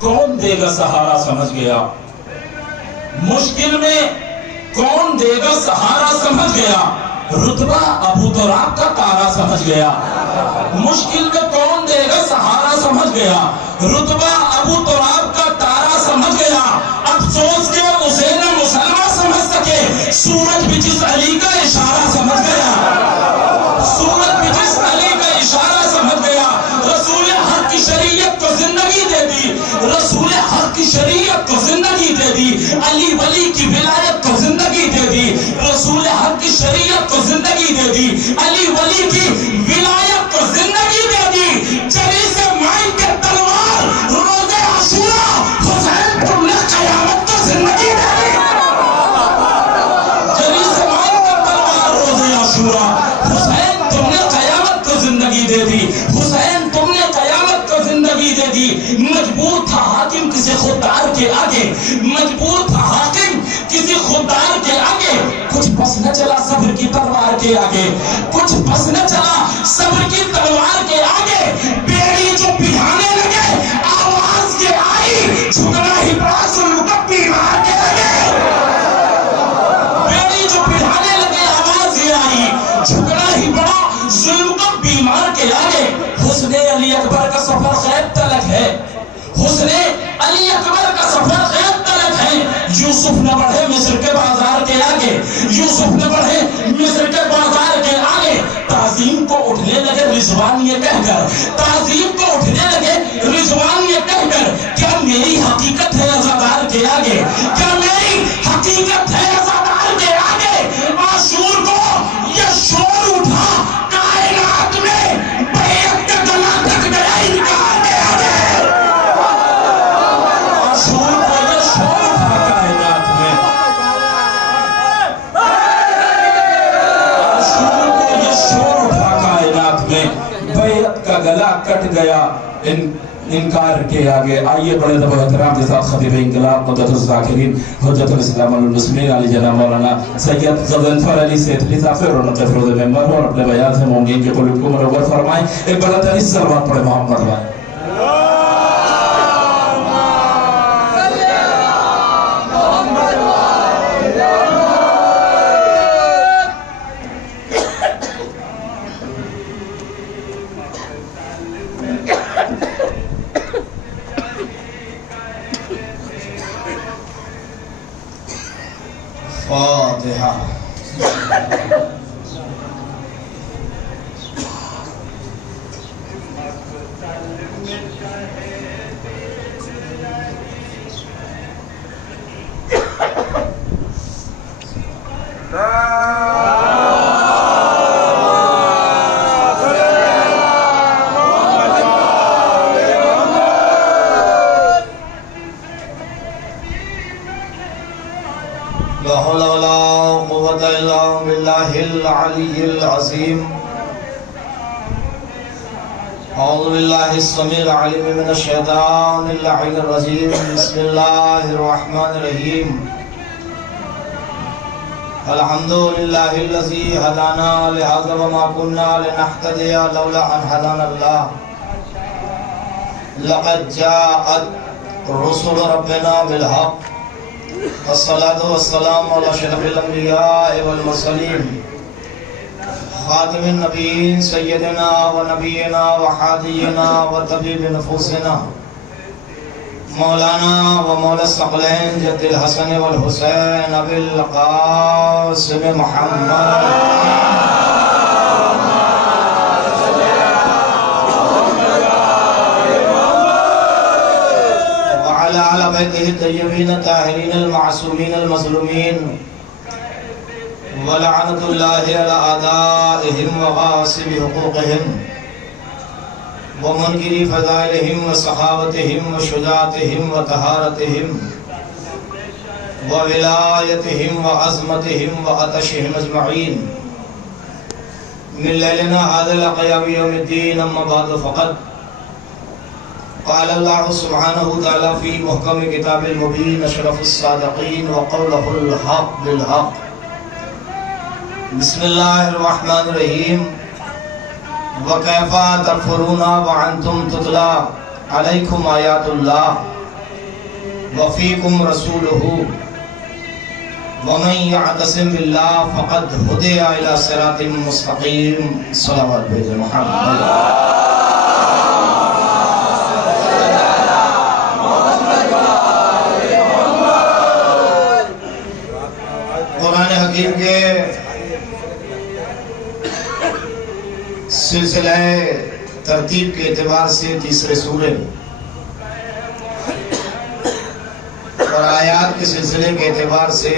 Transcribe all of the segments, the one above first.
کون دے گا سہارا سمجھ گیا، مشکل میں کون دے گا سہارا سمجھ گیا، رتبہ ابو تراب کا تارا سمجھ گیا، مشکل میں کون دے گا سہارا سمجھ گیا، رتبہ ابو تراب کا تارا سمجھ گیا، افسوس کے اسے نہ مسلمہ سمجھ سکے، سورج بھی جس علی کا اشارہ سمجھ گیا، سورج بھی جس علی کا اشارہ سمجھ گیا، رسول حق کی شریعت کو زندگی دے دی، رسول حق کی شریعت کو زندگی دے دی، علی ولی کی ولایت کو زندگی دے دی، رسول حق کی شریعت کو زندگی دے دی، علی ولی کی ولایت کو زندگی دے دی، چلی سے مائی کے تلوار روز عاشورہ، حسین تم نے قیامت کو زندگی دے دی، چلی سے مائی کے تلوار روز عاشورہ، حسین تم نے قیامت کو زندگی دے دی، حسین تم نے قیامت کو زندگی دے دی، مجبور تھا حاکم کسی خوددار کے آگے، مجبور تھا حاکم کسی خوددار کے آگے، کچھ بس نہ چلا صبر کی تلوار کے آگے، کچھ بس نہ چلا صبر کی تلوار کے آگے، بیڑی جو پڑھانے لگے آواز کے آئی، جھکنا ہی پڑا ظلم کا بیمار کے لگے، بیڑی جو پڑھانے لگے آواز کے آئی، جھکنا ہی پڑا ظلم کا بیمار کے آگے، حسن علی اکبر کا سفر غیب تلک ہے، حسن علی اکبر کا سفر غیب تلک ہے، یوسف نہ بڑھے مصر کے بازار کے آگے، یوسف نہ بڑھے مصر کے بازار کے آگے، تعظیم کو اٹھنے لگے رضوان یہ کہہ کر، تعظیم کو اٹھنے لگے رضوان یہ کہہ کر، کیا میری حقیقت ہے عزادار کے آگے، کیا میری حقیقت ہے عزادار کے آگے، عاشور کو یہ شور اٹھا کائنات میں، بیعت کا گلا تک گیا انکار کے آگے، عاشور کو یہ شور اٹھا کائنات میں، عاشور کو یہ شور اٹھا کائنات میں، بیعت کا گلا کٹ گیا انکار کے آگے۔ آئیے بڑے ادب و احترام کے ساتھ خطیب انقلاب مدت الذاکرین حجت الاسلام والمسلمین علی جناب مولانا سید غضنفر علی سیتلی صاحب رونق فروز ممبر اور اپنے بیان سے مومنین کے قلوب کو منور فرمائیں۔ ایک بڑا تری صلوات پڑھے محمد وائیں۔ فاتحہ۔ لا حول ولا قوة إلا بالله العلي العظيم أعوذ بالله السميع العليم من الشيطان اللعين الرجيم بسم الله الرحمن الرحيم الحمد لله الذي هدانا لهذا وما كنا لنهتدي لولا أن هدانا الله لقد جاءت رسل ربنا بالحق والصلاة والسلام على أشرف الأنبياء والمرسلين خاتم النبيين سيدنا ونبينا وحادينا وطبيب نفوسنا مولانا ومولى الثقلين جد الحسن والحسين أبي القاسم محمد على بيته الطيبين الطاهرين المعصومين المظلومين ولعنة الله على أعدائهم وغاصب حقوقهم ومنكر فضائلهم وسخاوتهم وشجاعتهم وطهارتهم وولايتهم وعظمتهم وعطشهم أجمعين من ليلنا هذا لقيام يوم الدين أما بعد فقد قال الله سبحانه وتعالى في محكم كتاب المبين أشرف الصادقين وقوله الحق بالحق بسم الله الرحمن الرحيم وكيف تكفرون وأنتم تتلى عليكم آيات الله وفیکم رسولہ ومن یعتصم باللہ فقد ہدی الی صراط مستقیم. صلوات بھیجے محمد. قرآن حکیم کے سلسلہ ترتیب کے اعتبار سے تیسرے سورے اور آیات کے سلسلے کے اعتبار سے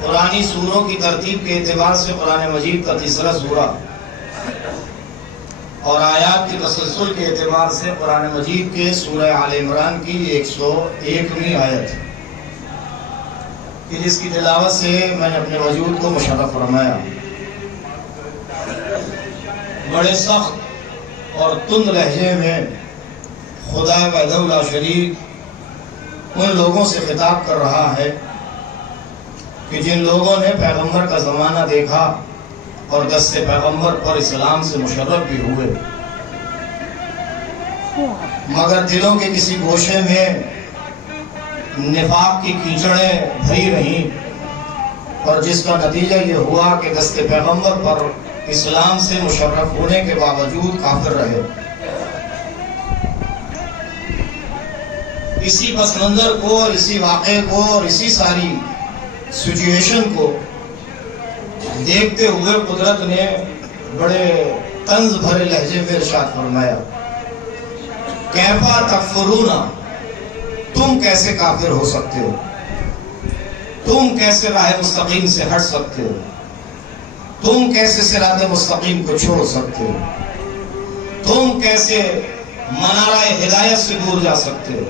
قرآنی سوروں کی ترتیب کے اعتبار سے قرآن مجید کا تیسرا سورہ اور آیات کے تسلسل کے اعتبار سے قرآن مجید کے سورہ آل عمران کی 101ویں آیت کہ جس کی تلاوت سے میں نے اپنے وجود کو مشرف فرمایا. بڑے سخت اور تند لہجے میں خدا وحدہ لا شریک ان لوگوں سے خطاب کر رہا ہے کہ جن لوگوں نے پیغمبر کا زمانہ دیکھا اور دست پیغمبر پر اسلام سے مشرف بھی ہوئے، مگر دلوں کے کسی گوشے میں نفاق کی کیچڑیں بھری رہیں، اور جس کا نتیجہ یہ ہوا کہ دست پیغمبر پر اسلام سے مشرف ہونے کے باوجود کافر رہے. اسی پس منظر کو اور اسی واقعے کو اور اسی ساری سچویشن کو دیکھتے ہوئے قدرت نے بڑے طنز بھرے لہجے میں ارشاد فرمایا، کیفا تکفرون، تم کیسے کافر ہو سکتے ہو، تم کیسے راہ مستقیم سے ہٹ سکتے ہو، تم کیسے صراط مستقیم کو چھوڑ سکتے ہو، تم کیسے منارہ ہدایت سے دور جا سکتے ہو،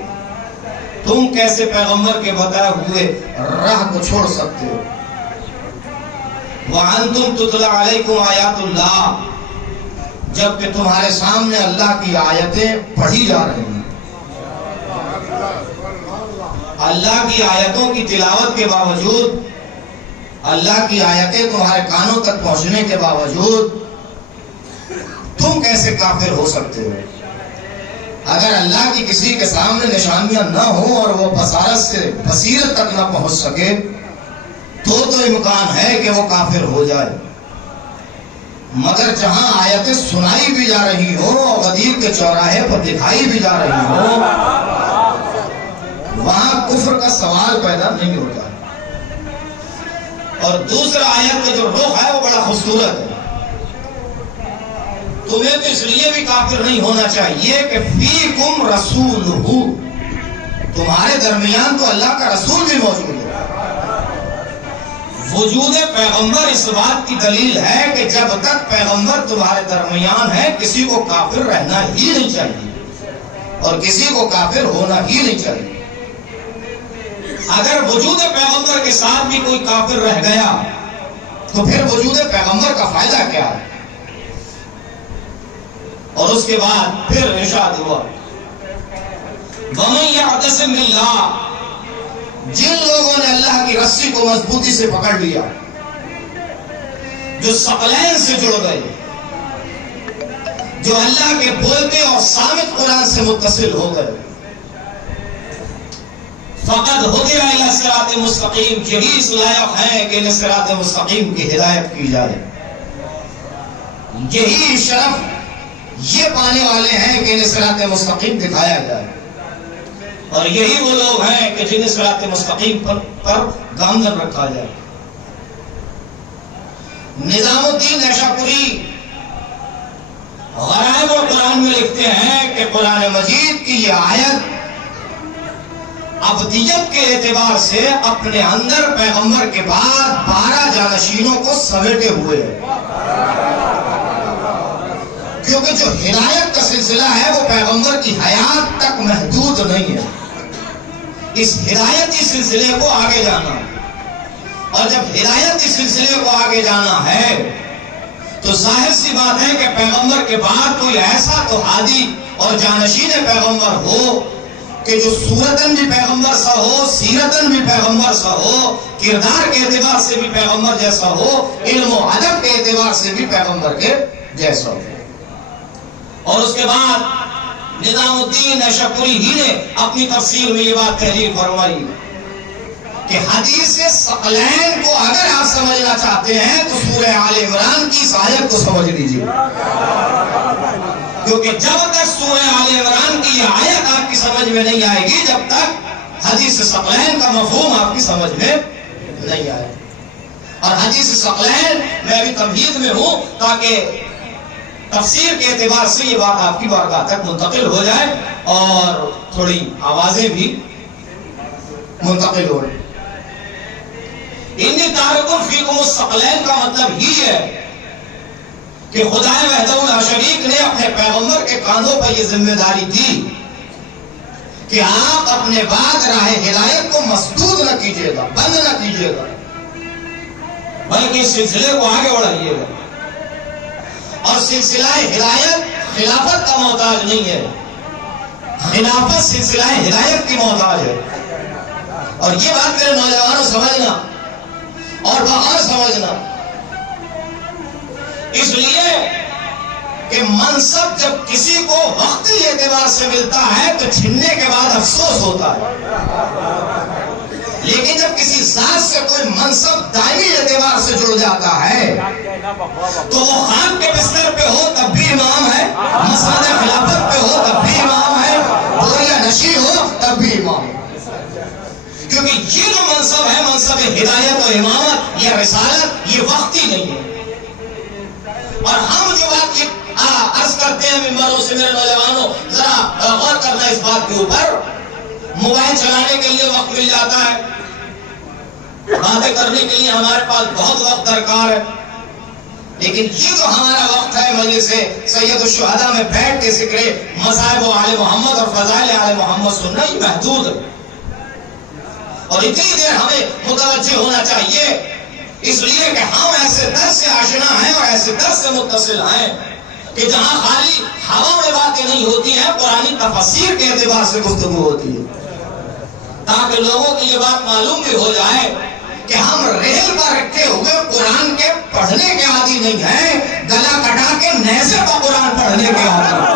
تم کیسے پیغمبر کے بتائے ہوئے راہ کو چھوڑ سکتے ہو. وَأَنْتُمْ تُتْلَى عَلَيْكُمْ آیات اللہ، جبکہ تمہارے سامنے اللہ کی آیتیں پڑھی جا رہی ہیں. اللہ کی آیتوں کی تلاوت کے باوجود، اللہ کی آیتیں تمہارے کانوں تک پہنچنے کے باوجود تم کیسے کافر ہو سکتے ہو؟ اگر اللہ کی کسی کے سامنے نشانیاں نہ ہوں اور وہ بصارت سے بصیرت تک نہ پہنچ سکے تو امکان ہے کہ وہ کافر ہو جائے. مگر جہاں آیتیں سنائی بھی جا رہی ہوں اور غدیر کے چوراہے پر دکھائی بھی جا رہی ہوں، وہاں کفر کا سوال پیدا نہیں ہوتا. اور دوسرا آیت کا جو رخ ہے وہ بڑا خوبصورت ہے. تمہیں تو اس لیے بھی کافر نہیں ہونا چاہیے کہ فیکم رسولہ، تمہارے درمیان تو اللہ کا رسول بھی موجود ہے. وجود پیغمبر اس بات کی دلیل ہے کہ جب تک پیغمبر تمہارے درمیان ہے کسی کو کافر رہنا ہی نہیں چاہیے اور کسی کو کافر ہونا ہی نہیں چاہیے. اگر وجود پیغمبر کے ساتھ بھی کوئی کافر رہ گیا تو پھر وجود پیغمبر کا فائدہ کیا ہے؟ اور اس کے بعد پھر ارشاد ہوا، وَمَن يَعْتَصِم بِاللَّهِ، جن لوگوں نے اللہ کی رسی کو مضبوطی سے پکڑ لیا، جو ثقلین سے جڑ گئے، جو اللہ کے بولتے اور صامت قرآن سے متصل ہو گئے، فقد ہدی الی صراط مستقیم، یہی اس لائق ہے کہ انہیں صراط مستقیم کی ہدایت کی جائے. یہی شرف یہ پانے والے ہیں کہ انہیں صراط مستقیم دکھایا جائے. اور یہی وہ لوگ ہیں کہ جنہیں صراط مستقیم پر گامزن رکھا جائے. نظام الدین نیشاپوری غرائب القرآن میں لکھتے ہیں کہ قرآن مجید کی یہ آیت ابدیت کے اعتبار سے اپنے اندر پیغمبر کے بعد 12 جانشینوں کو سمیٹے ہوئے ہے. کیونکہ جو ہدایت کا سلسلہ ہے وہ پیغمبر کی حیات تک محدود نہیں ہے. اس ہدایتی سلسلے کو آگے جانا، اور جب ہدایتی سلسلے کو آگے جانا ہے تو ظاہر سی بات ہے کہ پیغمبر کے بعد کوئی ایسا تو ہادی اور جانشین پیغمبر ہو کہ جو صورتاً بھی پیغمبر سا ہو، سیرتاً بھی پیغمبر سا ہو، کردار کے اعتبار سے بھی پیغمبر جیسا ہو، علم و ادب کے اعتبار سے بھی پیغمبر کے جیسا ہو۔ اور اس کے بعد نظام الدین نیشاپوری ہی نے اپنی تفسیر میں یہ بات تحریر فرمائی کہ حدیث ثقلین کو اگر آپ سمجھنا چاہتے ہیں تو سورہ آل عمران کی اس آیت کو سمجھ لیجیے، کیونکہ جب تک سورہ آل عمران کی یہ آیت آپ کی سمجھ میں نہیں آئے گی، جب تک حدیث ثقلین کا مفہوم آپ کی سمجھ میں نہیں آئے۔ اور حدیث ثقلین میں بھی تمہید میں ہوں تاکہ تفسیر کے اعتبار سے یہ بات آپ کی بارگاہ تک منتقل ہو جائے اور تھوڑی آوازیں بھی منتقل ہو رہی۔ انی تارکن فیکم الثقلین کا مطلب ہی ہے کہ خدا وحدہ لا شریک نے اپنے پیغمبر کے کاندھوں پر یہ ذمہ داری دی کہ آپ اپنے بعد راہ ہدایت کو مسدود نہ کیجیے گا، بند نہ کیجیے گا، بلکہ اس سلسلے کو آگے بڑھائیے گا۔ اور سلسلہ ہدایت خلافت کا محتاج نہیں ہے، خلافت سلسلہ ہدایت کی محتاج ہے۔ اور یہ بات میرے نوجوانوں سمجھنا اور بغور سمجھنا، اس لیے کہ منصب جب کسی کو وقتی اعتبار سے ملتا ہے تو چھننے کے بعد افسوس ہوتا ہے، لیکن جب کسی ذات سے کوئی منصب دائمی اعتبار سے جڑ جاتا ہے تو وہ خان کے بستر پہ ہو تب بھی امام ہے، مسند خلافت پہ ہو تب بھی امام ہے، بوریا نشی ہو تب بھی امام ہے، کیونکہ یہ جو منصب ہے، منصب ہدایت و امامت یا رسالت، یہ وقتی نہیں ہے۔ اور ہم جو بات عرض کرتے ہیں ممبروں سے، میرے نوجوانوں ذرا غور کرنا اس بات کے اوپر، موبائل چلانے کے لیے وقت مل جاتا ہے، باتیں کرنے کے لیے ہمارے پاس بہت وقت درکار ہے، لیکن یہ جو ہمارا وقت ہے مجلس سید الشہداء میں بیٹھ کے ذکر مصائب و آل محمد اور فضائل آل محمد سننا یہ محدود ہے۔ اور اتنی دیر ہمیں متوجہ ہونا چاہیے، اس لیے کہ ہم ایسے درس سے آشنا ہیں اور ایسے درس سے متصل ہیں کہ جہاں خالی ہوا میں باتیں نہیں ہوتی ہیں، قرآنی تفسیر کے اعتبار سے گفتگو ہوتی ہے، تاکہ لوگوں کی یہ بات معلوم بھی ہو جائے کہ ہم ریل پر رکھے ہوئے قرآن کے پڑھنے کے عادی نہیں ہیں، گلا کٹا کے نیزے پر قرآن پڑھنے کے عادی ہیں۔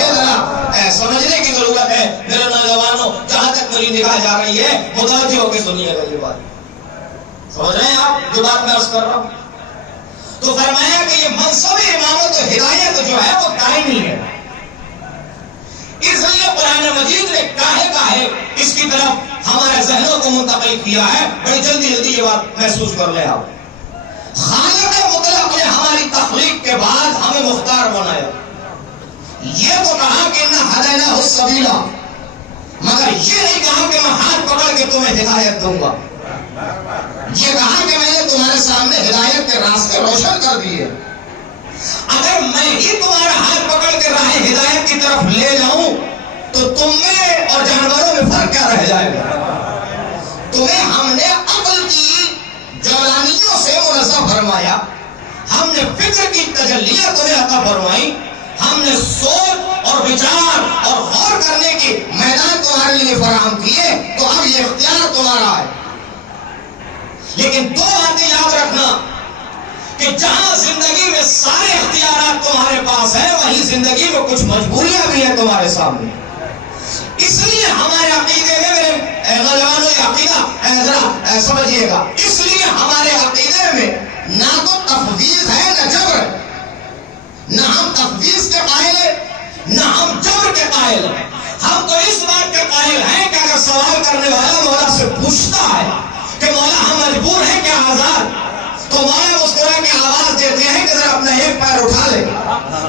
یہ ذرا سمجھنے کی ضرورت ہے میرے نوجوانوں، جہاں تک میری نگاہ جا رہی ہے متوجہ ہو کے سنیے گا، یہ بات سمجھ رہے ہیں آپ جو بات میں عرض کر رہا ہوں؟ تو فرمایا کہ یہ منصب امامت و ہدایت جو ہے وہ دائمی ہے، اس لیے قرآن مجید نے کاہے کاہے اس کی طرف ہمارے ذہنوں کو منتقل کیا ہے۔ بڑی جلدی جلدی یہ بات محسوس کر لیں آپ۔ خالق مطلق نے ہماری تخلیق کے بعد ہمیں مختار بنایا، یہ تو کہا کہ نہ ہدینہ السبیل، مگر یہ نہیں کہا کہ میں ہاتھ پکڑ کے تمہیں ہدایت دوں گا، یہ کہا کہ میں نے تمہارے سامنے ہدایت کے راستے روشن کر دیے۔ اگر میں ہی تمہارا ہاتھ پکڑ کے راہ ہدایت کی طرف لے جاؤں تو تم میں اور جانوروں میں فرق کیا رہ جائے گا؟ تمہیں ہم نے عقل کی جولانیوں سے منزہ فرمایا، ہم نے فکر کی تجلیت تمہیں عطا فرمائی، ہم نے سوچ اور وچار اور غور کرنے کی میدان تمہارے لیے فراہم کیے، تو اب یہ اختیار تمہارا ہے۔ لیکن دو باتیں یاد رکھنا کہ جہاں زندگی میں سارے اختیارات تمہارے پاس ہیں، وہیں زندگی میں کچھ مجبوریاں بھی ہیں تمہارے سامنے۔ اس لیے ہمارے عقیدے میں، میرے نوجوانوں یہ عقیدہ ذرا سمجھیے گا، اس لیے ہمارے عقیدے میں نہ تو تفویض ہے نہ جبر ہے، نہ ہم تفویض کے قائل ہیں نہ ہم جبر کے قائل ہیں۔ ہم تو اس بات کے قائل ہیں کہ اگر سوال کرنے والا مولا سے پوچھتا ہے کہ مولا ہم مجبور ہیں کیا آزاد، تو مولا مسکرا کے آواز دیتے ہیں کہ ذرا اپنا ایک پیر اٹھا لے،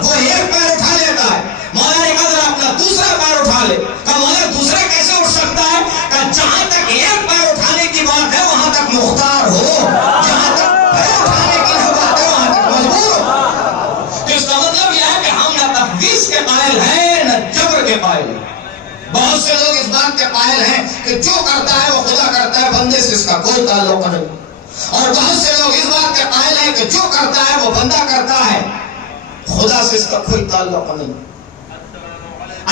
وہ ایک پیر اٹھا لیتا ہے، مولا نے کہا ذرا اپنا دوسرا پیر اٹھا لے، کہا مولا دوسرا کیسے اٹھ سکتا ہے، کہا جہاں تک ایک پیر اٹھانے کی بات ہے وہاں تک مختار ہو، جہاں تک پیر اٹھانے کی بات ہے وہاں تک مجبور ہو۔ تو اس کا مطلب یہ ہے کہ ہم نہ تفویض کے قائل ہیں نہ جبر کے قائل ہیں۔ بہت سے لوگ اس بات کے قائل ہیں کہ جو کرتا ہے وہ خدا کرتا ہے، بندے سے اس کا کوئی تعلق نہیں، اور بہت سے لوگ اس بات کے قائل ہیں کہ جو کرتا ہے وہ بندہ کرتا ہے، خدا سے اس کا کوئی تعلق نہیں۔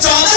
14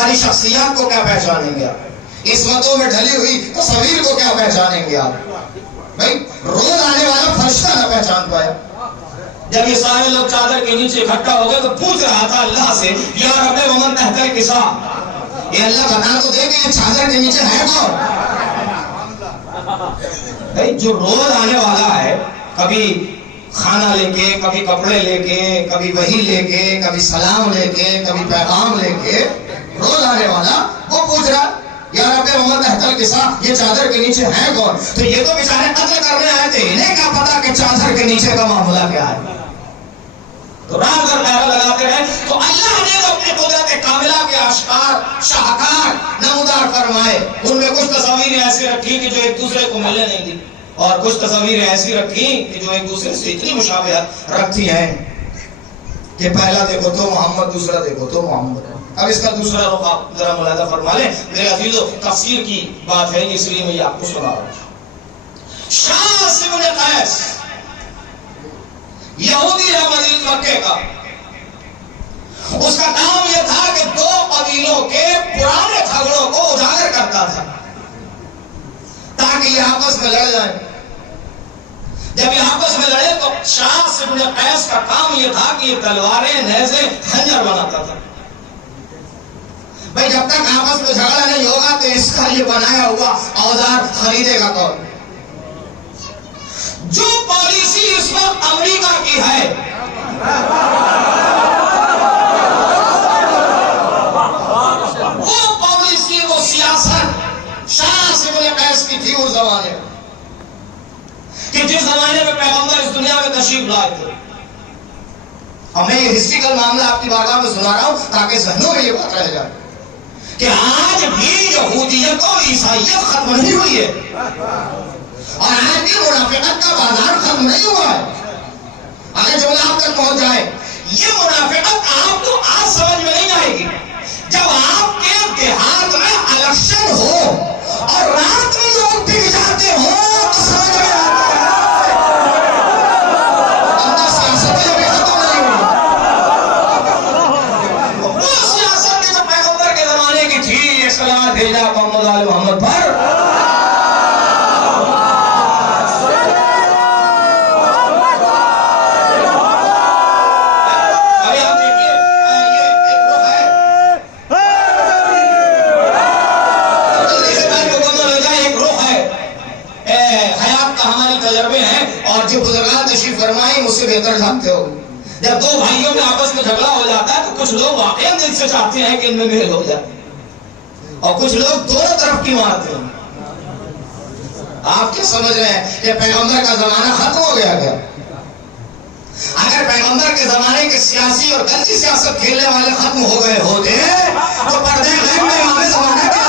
والی شخصیات کو کیا پہچانیں گے آپ؟ عصمتوں میں ڈھلی ہوئی تصویر کو کیا پہچانیں گے آپ؟ بھائی روز آنے والا فرشتہ نہ پہچان پایا. جب یہ سارے لوگ چادر کے نیچے اکٹھا ہو گئے تو پوچھ رہا تھا اللہ سے یا رب ومن تحت الکسا، یہ اللہ بتا تو دے کہ یہ چادر کے نیچے ہے کون؟ بھائی جو روز آنے والا ہے، کبھی کھانا لے کے، کبھی کپڑے لے کے، کبھی وحی لے کے، کبھی سلام لے کے، کبھی پیغام لے کے، روز آنے والا وہ پوچھ رہا یا رب ومن تحت الکسا، یہ چادر کے نیچے ہے کون؟ تو یہ تو بیچارے قتل کرنے آئے تھے، انہیں کیا پتا کہ چادر کے نیچے کا معاملہ کیا ہے. تو رات بھر پہرا لگاتے رہے. تو اللہ نے اپنی قدرت کاملہ کے آشکار شاہکار نمودار فرمائے. ان میں کچھ تصاویر ایسی رکھی کہ جو ایک دوسرے کو ملنے نہیں دی، اور کچھ تصاویر ایسی رکھی کہ جو ایک دوسرے سے اتنی مشابہت رکھتی ہیں کہ پہلا دیکھو تو محمد، دوسرا دیکھو تو محمد. اب اس کا دوسرا رخ آپ ذرا ملاحظہ فرما لیں. میرے عزیزو، تفسیر کی بات ہے اس لیے میں یہ آپ کو سنا رہا ہوں. شاس بن قیس یہودی ہے مدینہ مکے کا. اس کا کام یہ تھا کہ دو قبیلوں کے پرانے جھگڑوں کو اجاگر کرتا تھا تاکہ یہ آپس میں لڑ جائیں. جب یہ آپس میں لڑے تو شاس بن قیس کا کام یہ تھا کہ یہ تلواریں، نیزے، خنجر بناتا تھا. بھئی جب تک آپس میں جھگڑا نہیں ہوگا تو اس کا یہ بنایا ہوا اوزار خریدے گا کون؟ جو پالیسی اس وقت امریکہ کی ہے، وہ پالیسی، وہ سیاست شاس بن قیس کی تھی اس زمانے میں، کہ جس زمانے میں پیغمبر اس دنیا میں تشریف لائے تھے. اب میں یہ ہسٹریکل معاملہ آپ کی بارگاہ میں سنا رہا ہوں تاکہ ذہنوں میں یہ بات رہ جائے کہ آج بھی یہودیت اور عیسائیت ختم نہیں ہوئی ہے، اور آج بھی منافقت کا بازار ختم نہیں ہوا ہے. اگر جملہ آپ تک پہنچ جائے، یہ منافقت آپ کو آج سمجھ میں نہیں آئے گی. جب آپ کے دیہات میں الیکشن ہو اور رات میں لوگ بک جاتے ہو تو سمجھ میں آتا ہے اندر سیاست ابھی ختم نہیں ہوئی. وہ سیاست جو پیغمبر کے زمانے کی تھی، یہ صلاح بھیجا محمد آل محمد پر. بہتر جانتے ہو، جب دو بھائیوں میں آپس میں جھگڑا ہو جاتا ہے تو کچھ لوگ واقعی دل سے چاہتے ہیں کہ ان میں میل ہو جائے، اور کچھ لوگ دونوں طرف کی مارتے ہیں. آپ کیا سمجھ رہے ہیں کہ پیغمبر کا زمانہ ختم ہو گیا کیا؟ اگر پیغمبر کے زمانے کے سیاسی اور گندی سیاست کھیلنے والے ختم ہو گئے ہوتے تو پردے غیب میں امام زمانہ کیا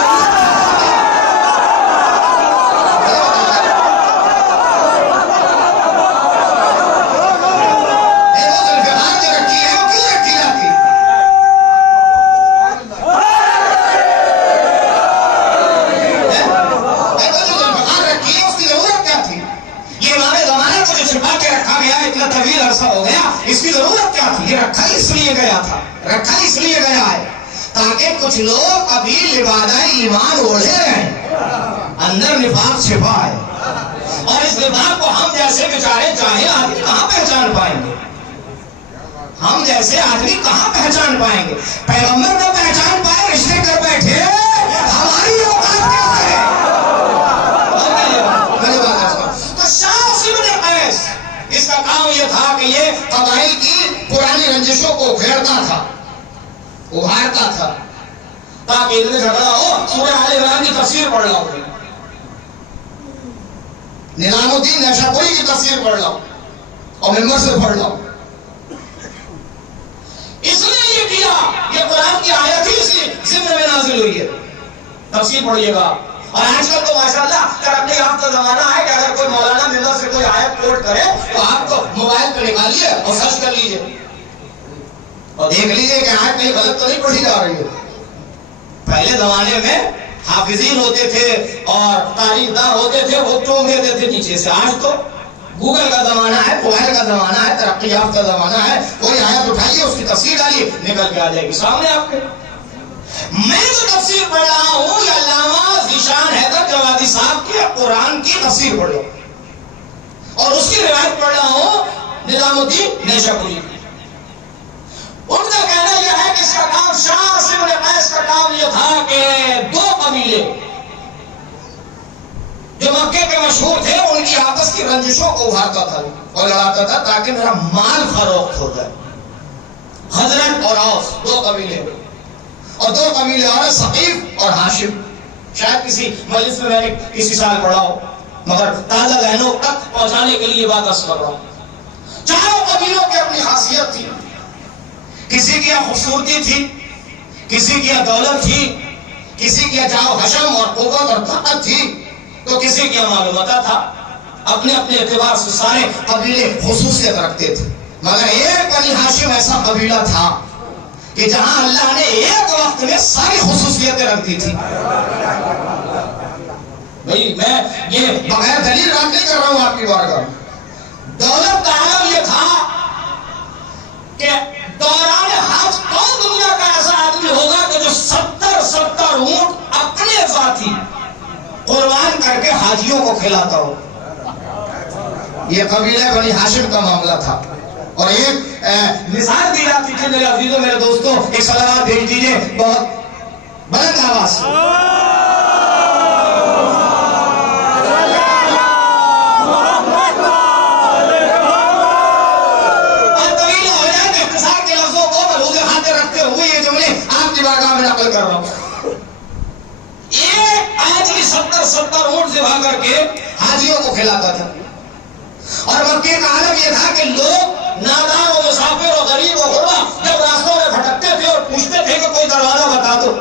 تاکہ کچھ لوگ ابھی لبادہ ایمان اوڑھے رہیں، اندر نفاق چھپا ہے، اور اس نفاق کو ہم جیسے بیچارے جاہل آدمی کہاں پہچان پائیں گے؟ ہم جیسے آدمی کہاں پہچان پائیں گے؟ پیغمبر کو پہچان پائے، رشتے کر بیٹھے، ہماری اوقات کیا ہے؟ تو شاس بن قیس، اس کا کام یہ تھا کہ یہ قبائل کی پرانی رنجشوں کو گھیرتا تھا، ابھارتا تھا، تاکہ ادھر جھگڑا ہو. سورہ آل عمران کی تفسیر پڑھ لاؤ، نظام الدین نیشاپوری کی تفسیر پڑھ لاؤ اور ممبر سے پڑھ لاؤ. اس نے یہ کیا، یہ قرآن کی آیت ہی اسی ضمن میں نازل ہوئی ہے. تفسیر پڑھیے گا. اور آج کل تو ماشاءاللہ ترقی یافتہ زمانہ ہے کہ اگر کوئی مولانا ممبر سے کوئی آیت کوٹ کرے تو آپ کو موبائل پہ نکالیے اور سرچ کر لیجئے اور دیکھ لیجئے کہ آیت کہیں غلط تو نہیں پڑھی جا رہی ہے. پہلے زمانے میں حافظین ہوتے تھے اور تاریخ دان ہوتے تھے، وہ ٹونگ دیتے تھے نیچے سے. آج تو گوگل کا زمانہ ہے، موبائل کا زمانہ ہے، ترقی یافتہ زمانہ ہے. کوئی آیت اٹھائیے، اس کی تفسیر ڈالیے، نکل کے آ جائے گی سامنے آپ کے. میں جو تفسیر پڑھ رہا ہوں یہ علامہ ذیشان حیدر جوادی صاحب کے قرآن کی تفسیر پڑھ رہا ہوں اور اس کی روایت پڑھ رہا ہوں نظام الدین نیشاپوری کی۔ ان کا کہنا یہ ہے کہ اس کا کام شاہ عاصم بن قیس کا کام یہ تھا کہ دو قبیلے جو مکے کے مشہور تھے ان کی آپس کی رنجشوں کو ابھارتا تھا اور لڑاتا تھا تاکہ میرا مال فروخت ہو جائے۔ خزرج اور اوس دو قبیلے اور دو قبیلے اور ثقیف اور ہاشم۔ شاید کسی مجلس میں نے کسی سال پڑھا ہو مگر تازہ ذہنوں تک پہنچانے کے لیے بات عرض کر رہا ہوں۔ چاروں قبیلوں کی اپنی خاصیت تھی، کسی کی خوبصورتی تھی، کسی کی دولت تھی، کسی کی جاؤ حشم اور قوت اور طاقت تھی تو کسی کی معلومات تھا۔ اپنے اپنے اعتبار سے سارے قبیلے خصوصیت رکھتے تھے مگر ایک بنی ہاشم ایسا قبیلہ تھا کہ جہاں اللہ نے ایک وقت میں ساری خصوصیتیں رکھ دی تھی۔ بھئی میں یہ بغیر دلیل رات نہیں کر رہا ہوں آپ کی بارگاہ۔ دولت کا عالم یہ تھا کہ دوران حج کون دنیا کا ایسا آدمی ہوگا کہ جو 70 اونٹ اپنے ذاتی قربان کر کے حاجیوں کو کھلاتا ہو۔ یہ قبیلہ بنی ہاشم کا معاملہ تھا۔ اور ایک مثال دی جاتی تھی میرے عزیزوں میرے دوستوں، ایک صلوات بھیج دیجئے بہت بلند آواز سے۔ اور طویل ہو جائے کہ اختصار کے لفظوں کو ملحوظ خاطر رکھتے ہوئے یہ جملے آپ کی بارگاہ میں نقل کر رہا ہوں۔ ایک آج بھی 70 اونٹ ذبح کر کے حاجیوں کو کھلاتا تھا اور مکے کا عالم یہ تھا کہ لوگ نادان و مسافر و غریب و غربا جب راستوں میں بھٹکتے تھے اور پوچھتے تھے کہ کوئی دروازہ بتا دو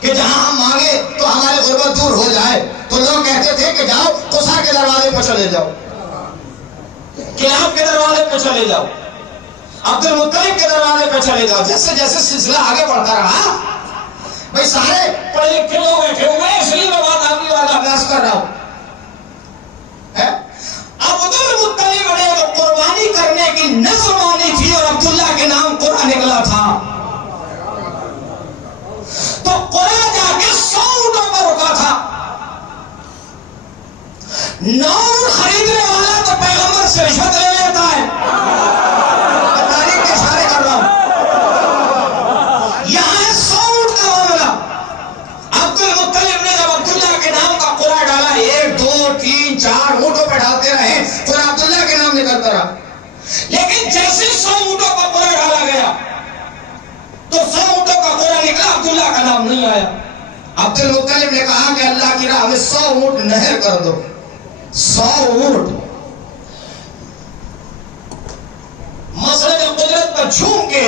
کہ جہاں ہم مانگے تو ہماری غربت دور ہو جائے تو لوگ کہتے تھے کہ جاؤ قصا کے دروازے پہ چلے جاؤ، کلاب کے دروازے پہ چلے جاؤ، عبد المطلب کے دروازے پہ چلے جاؤ۔ جیسے جیسے سلسلہ آگے بڑھتا رہا بھئی سارے پڑھے لکھے لوگ بیٹھے ہوئے اس لیے میں بات آپ کی والا بیاس کر رہا ہوں۔ عبد المطلب نے جو قربانی کرنے کی نظر مانی تھی اور عبداللہ کے نام قرآن نکلا تھا تو قرآن جا کے 100 اونٹوں پر رکا تھا۔ 9 اونٹ خریدنے والا تو پیغمبر سے رشوت لے لیتا ہے، تاریخ کے اشارے کر رہا ہوں۔ یہاں 100 اونٹ کا معاملہ، عبد المطلب نے جب عبداللہ کے نام کا قرآن ڈالا 1 2 3 4 اونٹوں پہ ڈالتے رہے پھر عبداللہ کے نام نکلتا رہا، لیکن جیسے 100 اونٹوں کا قرآن ڈالا گیا تو 100 اونٹوں کا قرآن نکلا، عبداللہ کا نام نہیں آیا۔ عبد المطلب نے کہا کہ اللہ کی راہ میں 100 اونٹ نہر کر دو۔ 100 اونٹ مسجد قدرت پر جھوم کے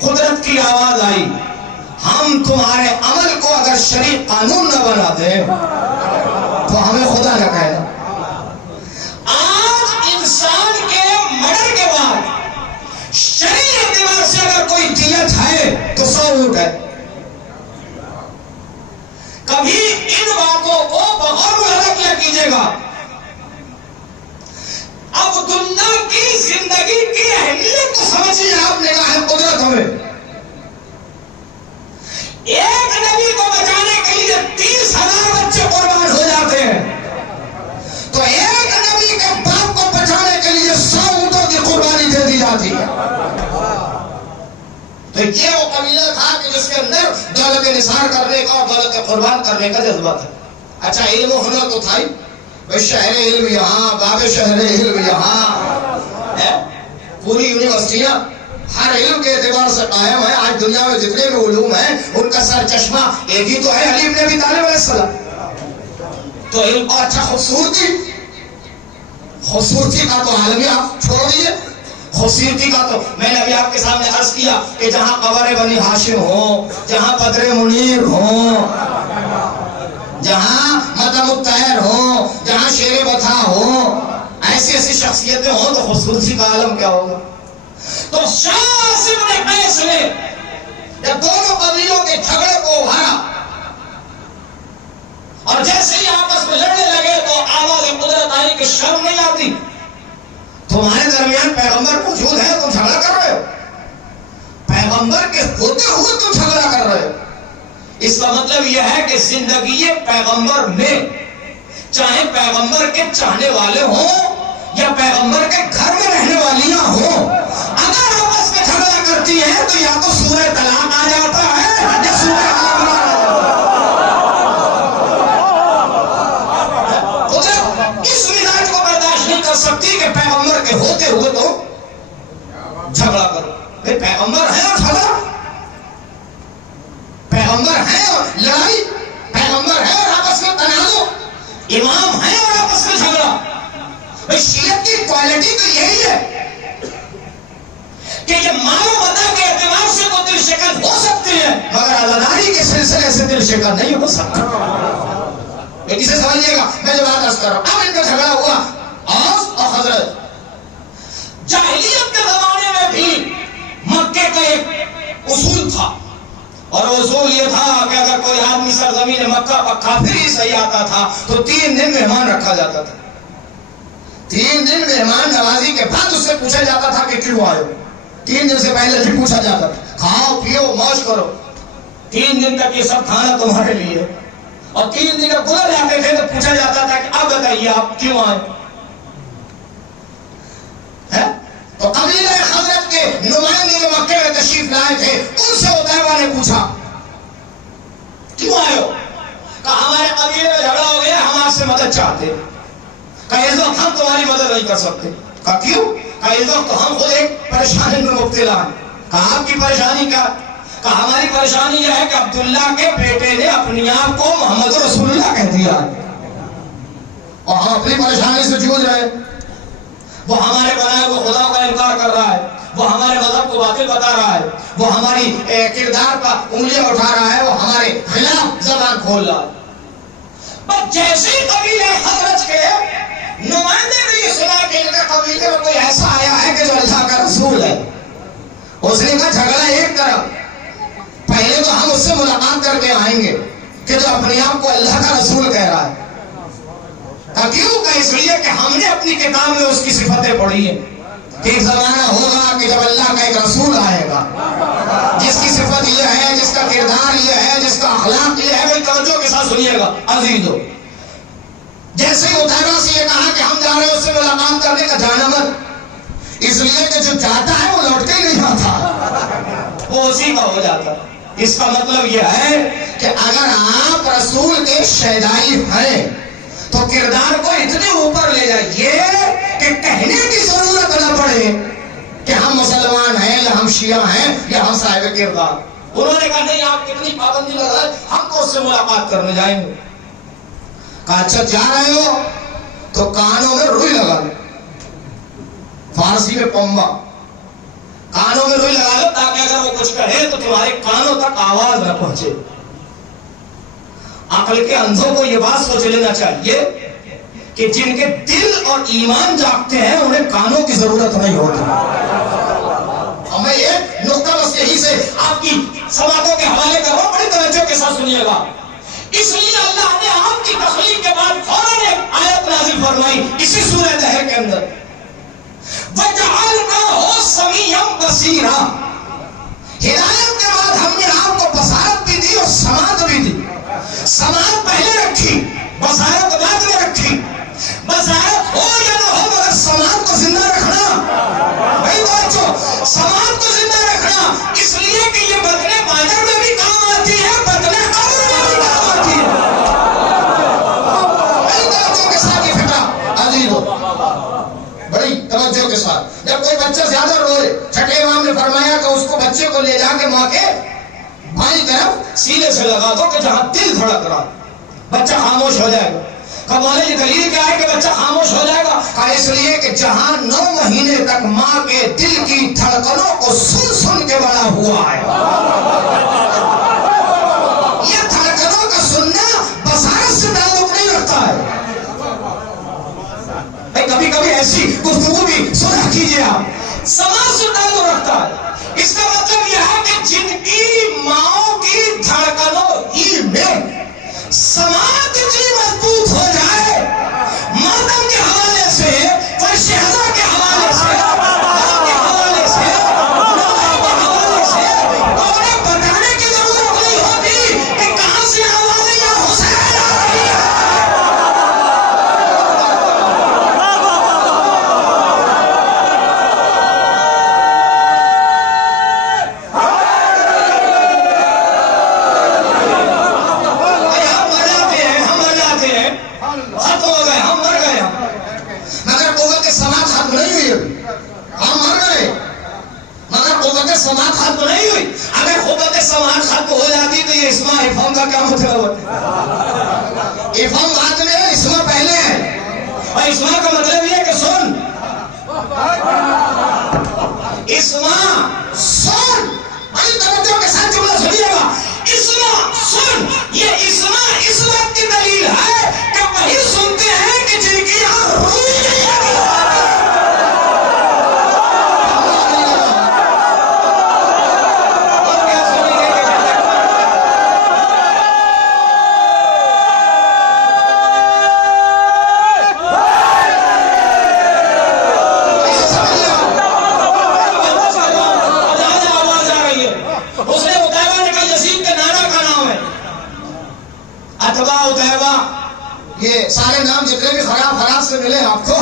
قدرت کی آواز آئی، ہم تمہارے عمل کو اگر شرعی قانون نہ بنا دیں تو ہمیں خدا نہ کہنا۔ آج انسان کے مرنے کے بعد شرعی اعتبار سے اگر کوئی دیت ہے تو 100 اونٹ ہے۔ کبھی ان باتوں کو بغور ملاحظہ کیا کیجئے گا۔ عبداللہ کی زندگی کی اہمیت تو سمجھیے آپ، نگاہ قدرت ہمیں ایک نبی کو بچانے کے لیے 30,000 بچے قربان ہو جاتے ہیں تو ایک نبی کے باپ کو بچانے کے لیے 100 اونٹوں کی قربانی دے دی جاتی ہے۔ تو یہ وہ قبیلہ تھا کہ جس کے اندر دولت نثار کرنے کا اور دولت قربان کرنے کا جذبہ تھا۔ اچھا علم و ہنر تو تھا ہی، شہر علم یہاں، باب شہر علم یہاں، پوری یونیورسٹیاں ہر علم کے اعتبار سے قائم ہے۔ آج دنیا میں جتنے بھی علوم ہیں ان کا سر چشمہ ایک ہی تو ہے، علی بن ابی طالب علیہ السلام۔ تو علم اور اچھا خوبصورتی کا تو عالمی آپ چھوڑ دیجئے، خوبصورتی کا تو میں نے ابھی آپ کے سامنے عرض کیا کہ جہاں قبر بنی ہاشم ہو، جہاں بدر منیر ہو، جہاں مدم الطیر ہو، جہاں شیر بطھا ہو، ایسی ایسی شخصیتیں ہوں تو خوبصورتی کا عالم کیا ہوگا۔ تو شاہ عاصم بن قیس نے جب دونوں قبیلوں کے جھگڑے کو ابھارا اور جیسے ہی آپس میں لڑنے لگے تو آواز قدرت آئی کہ شرم نہیں آتی، تمہارے درمیان پیغمبر موجود ہے، تم جھگڑا کر رہے ہو، پیغمبر کے ہوتے ہوئے تم جھگڑا کر رہے ہو۔ اس کا مطلب یہ ہے کہ زندگی پیغمبر میں چاہے پیغمبر کے چاہنے والے ہوں یا پیغمبر کے گھر میں رہنے والیاں ہوں، اگر آپس میں جھگڑا کرتی ہیں تو یا تو سورہ طلاق آ جاتا ہے یا سورہ عمران آ جاتا ہے۔ اس مزاج کو برداشت نہیں کر سکتی کہ پیغمبر کے ہوتے ہوئے تو جھگڑا کرو۔ پیغمبر ہے اور جھگڑا، پیغمبر ہے اور لڑائی، پیغمبر ہے اور آپس میں تنازع، امام ہے اور آپس میں جھگڑا۔ شیعت کی کوالٹی تو یہی ہے کہ یہ مال و متا کے اعتبار سے تو دل شکن ہو سکتی ہے مگر عزاداری کے سلسلے سے دل شکن نہیں ہو سکتا۔ اسے سمجھیے گا، میں جو بات عرض کر رہا ہوں، اب ان کا جھگڑا ہوا اوس اور خزرج۔ جاہلیت کے زمانے میں بھی مکے کا ایک اصول تھا، اور اصول یہ تھا کہ اگر کوئی آدمی سرزمین مکہ پر کافر ہی صحیح آتا تھا تو 3 دن مہمان رکھا جاتا تھا۔ 3 دن مہمان نوازی کے بعد اس سے پوچھا جاتا تھا کہ کیوں آئے ہو۔ 3 دن سے پہلے نہیں پوچھا جاتا تھا، کھاؤ پیو موج کرو، 3 دن تک یہ سب کھانا تمہارے لیے، اور 3 دن جب گزر جاتے تھے تو پوچھا جاتا تھا کہ اب بتائیے آپ کیوں آئے۔ تو قبیلہ خزرج کے نمائندے جو مکے میں تشریف لائے تھے ان سے عتیبہ نے پوچھا کیوں آئے ہو؟ کہا ہمارے قبیلے میں جھگڑا ہو گیا، ہم آپ سے مدد چاہتے ہیں۔ کہا اس وقت ہم تمہاری مدد نہیں کر سکتے۔ کہا کیوں؟ کہا اس وقت ہم خود ایک پریشانی میں مبتلا ہیں۔ کہا آپ کی پریشانی کیا؟ کہا ہماری پریشانی یہ ہے کہ عبداللہ کے بیٹے نے اپنی آپ کو محمد رسول اللہ کہہ دیا اور ہم اپنی پریشانی سے جوجھ رہے ہیں۔ وہ ہمارے بنائے ہوئے خدا کا انکار کر رہا ہے، وہ ہمارے مذہب کو باطل بتا رہا ہے، وہ ہماری کردار پر انگلیاں اٹھا رہا ہے، وہ ہمارے خلاف زبان کھول رہا ہے۔ پر جیسے ہی قبیلہ خزرج کے نمائندے نے یہ سنا کہ ان کا قبیلے میں کوئی ایسا آیا ہے کہ جو اللہ کا رسول ہے، اس نے کہا جھگڑا ایک طرف، پہلے تو ہم اس سے ملاقات کر کے آئیں گے کہ جو اپنے آپ کو اللہ کا رسول کہہ رہا ہے۔ کیوں؟ کہ اس لیے کہ ہم نے اپنی کتاب میں اس کی صفتیں پڑھی ہیں کہ ایک زمانہ ہوگا کہ جب اللہ کا ایک رسول آئے گا جس کی صفت یہ ہے، جس کا کردار یہ ہے، جس کا اخلاق یہ ہے۔ بھائی توجہ کے ساتھ سنیے گا عزیزو، جیسے ہی عتیبہ سے یہ کہا کہ ہم جا رہے ہیں اس سے ملاقات کرنے کا، جانا مت، اس لیے کہ جو جاتا ہے وہ لوٹ کے ہی نہیں آتا، وہ اسی کا ہو جاتا۔ اس کا مطلب یہ ہے کہ اگر آپ رسول کے شیدائی ہیں تو کردار کو اتنے اوپر لے جائیے کہ کہنے کی ضرورت نہ پڑے کہ ہم مسلمان ہیں یا ہم شیعہ ہیں یا ہم صاحب کردار۔ انہوں نے کہا نہیں، آپ کتنی پابندی لگائیں، ہم تو اس سے ملاقات کرنے جائیں گے۔ کہا اچھا جا رہے ہو تو کانوں میں روئی لگا لو، فارسی میں پمبا، کانوں میں روئی لگا لو تاکہ اگر وہ کچھ کہے تو تمہارے کانوں تک آواز نہ پہنچے۔ عقل کے اندھوں کو یہ بات سوچ لینا چاہیے کہ جن کے دل اور ایمان جاگتے ہیں انہیں کانوں کی ضرورت نہیں ہوتی۔ اور میں یہ نقطہ بس یہی سے آپ کی سماعتوں کے حوالے کر رہا ہوں، بڑی توجہ کے ساتھ سنیے گا۔ اس لیے اللہ نے آپ کی تخلیق کے بعد فوراً ایک آیت نازل فرمائی اسی سورہ دہر کے اندر، وَجَعَلْنَاهُ سَمِيعًا بَصِيرًا۔ ہدایت کے بعد ہم نے آپ کو بصارت بھی دی اور سماعت بھی دی۔ سماعت پہلے رکھی، بصارت بعد میں رکھی۔ بصارت ہو یا نہ ہو مگر سماعت کو زندہ رکھنا، بھائی بچوں، سماعت کو زندہ رکھنا، اس لیے کہ یہ بدن باجر میں بھی کام آتی ہے، بدن قبر میں بھی کام آتی ہے۔ بڑی توجہ کے ساتھ یہ فکرہ عزیزو، بڑی توجہ کے ساتھ۔ جب کوئی بچہ زیادہ روئے، چھٹے امام نے فرمایا کہ اس کو بچے کو لے جا کے ماں کے بائیں طرف سینے سے لگا دو کہ جہاں دل دھڑک رہا، بچہ خاموش ہو جائے گا۔ کہا مولا یہ دلیل کیا ہے کہ بچہ خاموش ہو جائے گا؟ کہا اس لیے کہ جہاں 9 مہینے تک ماں کے دل کی دھڑکنوں کو سن سن کے بڑا ہوا ہے، یہ دھڑکنوں کا سننا بصارت سے تعلق نہیں رکھتا ہے۔ کبھی کبھی ایسی گفتگو بھی سنا کیجئے آپ، سماعت سے تعلق رکھتا ہے۔ اس کا مطلب یہ ہے کہ جن کی ماں کی دھڑکنوں ہی میں سماعت اتنی مضبوط ہو جائے، ماتم کے حوالے سے، فرش ہزا کے حوالے سے، کے حوالے سے، کے حوالے سے، سماعت ختم نہیں ہوئی. اگر قوت سماعت ختم ہو جاتی تو یہ اسما افہام کا کیا مطلب ہوتا؟ افہام بعد میں ہے، اسما پہلے ہے. اور اسما کا مطلب یہ ہے کہ سن. اسما سن، بڑی توجہ کے ساتھ جملہ سنیے گا. اسما سن، یہ اسما اس بات کی دلیل ہے کہ وہی سنتے ہیں کہ جن کی یہاں روح نہیں ہے. یہ سارے نام جتنے بھی خراب سے ملے آپ کو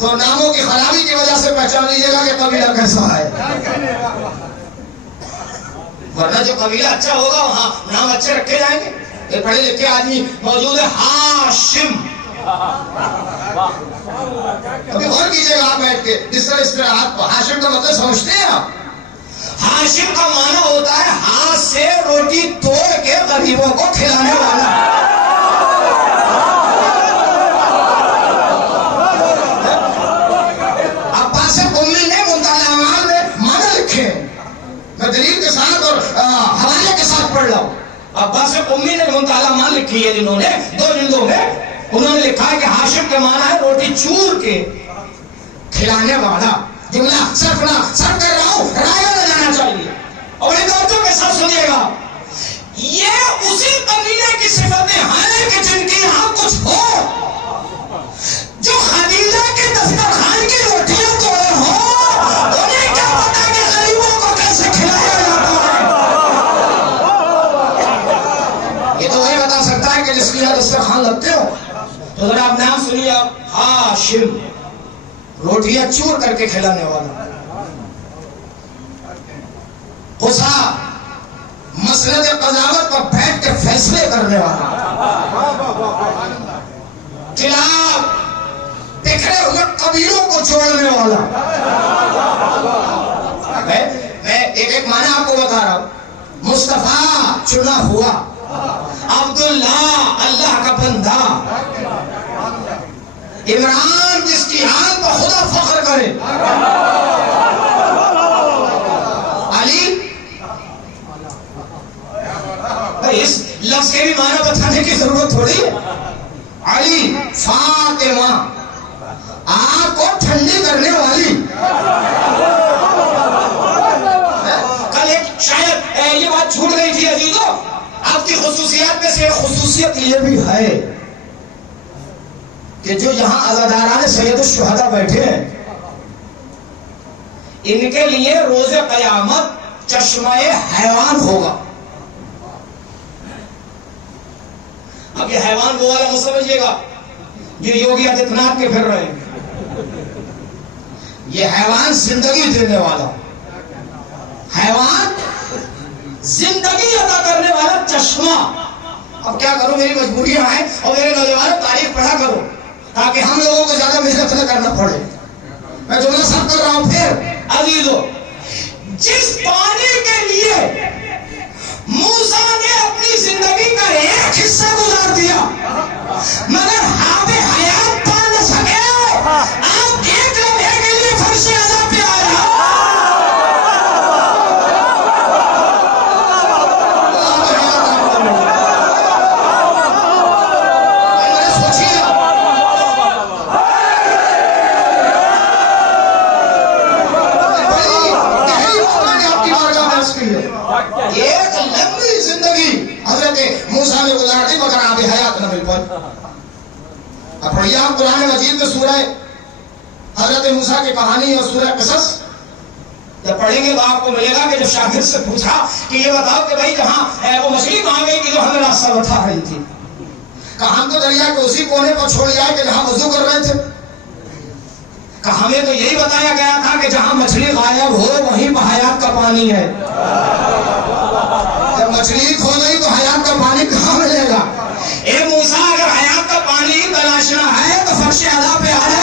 تو ناموں کی خرابی کی وجہ سے پہچان لیجیے گا کہ قبیلہ کیسا ہے. ورنہ جو قبیلہ اچھا ہوگا وہاں نام اچھے رکھے جائیں گے. یہ پڑھے لکھے آدمی موجود ہے ہاشم. ابھی غور کیجیے گا آپ بیٹھ کے جس طرح آپ ہاشم کا مطلب سمجھتے ہیں آپ. ہاشم کا معنی ہوتا ہے ہاتھ سے روٹی توڑ کے غریبوں کو کھلانے والا. دلیل کے ساتھ اور حوالے کے ساتھ پڑھ لو. عباس امی نے منتعالی مان لکھی ہے جنہوں نے دو جلدوں میں انہوں نے لکھا ہے کہ ہاشم کا معنی ہے روٹی چور کے کھلانے والا. جملہ صرف کر رہا ہوں، رائے نہ جانا چاہیے. اور ان دوستوں کے ساتھ سنیے گا، یہ اسی قبیلے کی صفتیں ہیں کہ جن کے یہاں کچھ ہو، جو خدیجہ کے دسترخوان کی روٹیاں توڑے ہو، انہیں کیا پتا کہ غریبوں کو کیسے کھلایا جاتا ہے. یہ تو وہی بتا سکتا ہے کہ جس کے یہاں دسترخوان لگتے ہو. تو ذرا آپ نام سنیے، آپ ہاشم، روٹیاں چور کر کے کھلانے والا. قصا، مسند قضاوت پر بیٹھ کے فیصلے کرنے والا. خلاف بکھرے ہوئے قبیلوں کو جوڑنے والا. میں ایک معنی آپ کو بتا رہا ہوں. مصطفیٰ چنا ہوا، عبداللہ اللہ کا بندہ، عمران جس کی حال پر خدا فخر کرے، علی. اس لفظ کے بھی معنی بتانے کی ضرورت تھوڑی ہے. علی، فاطمہ، آگ کو ٹھنڈی کرنے والی. کل ایک شاید یہ بات چھوٹ گئی تھی عزیزو، آپ کی خصوصیات میں سے خصوصیت یہ بھی ہے کہ جو یہاں عزاداران سید الشہداء بیٹھے ہیں، ان کے لیے روز قیامت چشمہ حیوان ہوگا. اب یہ حیوان وہ والا مت سمجھیے گا جو یوگی آدتیہ ناتھ کے پھر رہے ہیں. یہ حیوان زندگی دینے والا، حیوان زندگی عطا کرنے والا چشمہ. اب کیا کروں، میری مجبوریاں ہیں اور میرے نوجوانوں تاریخ پڑھا کرو تاکہ ہم لوگوں کو زیادہ محنت نہ کرنا پڑے. میں جملہ سب کر رہا ہوں. پھر عزیزو، جس پانی کے لیے موسیٰ نے اپنی زندگی کا ایک حصہ گزار دیا مگر آب حیات پا نہ سکے، آپ ایک لمحے کے لیے فرش عذاب پہ آیا. ایک لمبی زندگی حضرت موسیٰ نے گزار دی مگر آب حیات نہ مل پائی. اب پڑھیے آپ قرآن مجید میں سورہ حضرت موسیٰ کی کہانی اور سورہ قصص جب پڑھیں گے تو آپ کو ملے گا کہ جب شاگرد سے پوچھا کہ یہ بتاؤ کہ بھائی جہاں وہ مچھلی کہاں گئی کہ جو ہمیں راستہ بتا رہی تھی، کہا ہم تو دریا کے اسی کونے پر چھوڑ جائے کہ جہاں وضو کر رہے تھے. کہا ہمیں تو یہی بتایا گیا تھا کہ جہاں مچھلی غائب ہو وہیں حیات کا پانی ہے. جب مچھلی کھو گئی تو حیات کا پانی کہاں ملے گا؟ اے موسیٰ، اگر حیات کا پانی تلاشنا ہے تو فرش اعلیٰ پہ آ جائے.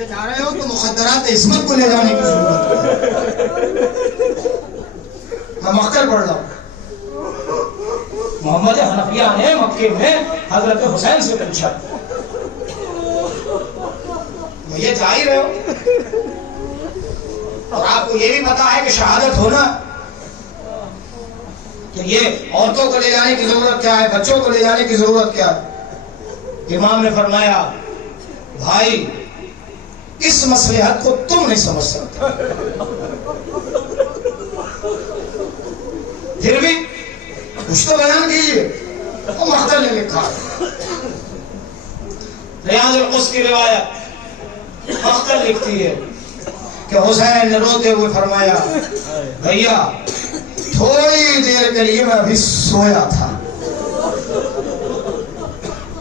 یہ جا رہے ہو تو مخدرات عصمت کو لے جانے کی ضرورت ہے. میں مکہ پڑھ رہا ہوں. محمد حنفیہ نے مکے میں حضرت حسین سے پوچھا یہ جا ہی رہے ہو اور آپ کو یہ بھی پتا ہے کہ شہادت ہونا کہ یہ عورتوں کو لے جانے کی ضرورت کیا ہے, بچوں کو لے جانے کی ضرورت کیا ہے. امام نے فرمایا بھائی اس مصلحت کو تم نہیں سمجھ سکتے, پھر بھی کچھ تو بیان کیجیے. وہ مختل نے لکھا ریاض القدس کی روایت مختل لکھتی ہے کہ حسین نے روتے ہوئے فرمایا بھیا تھوڑی دیر کے لیے میں ابھی سویا تھا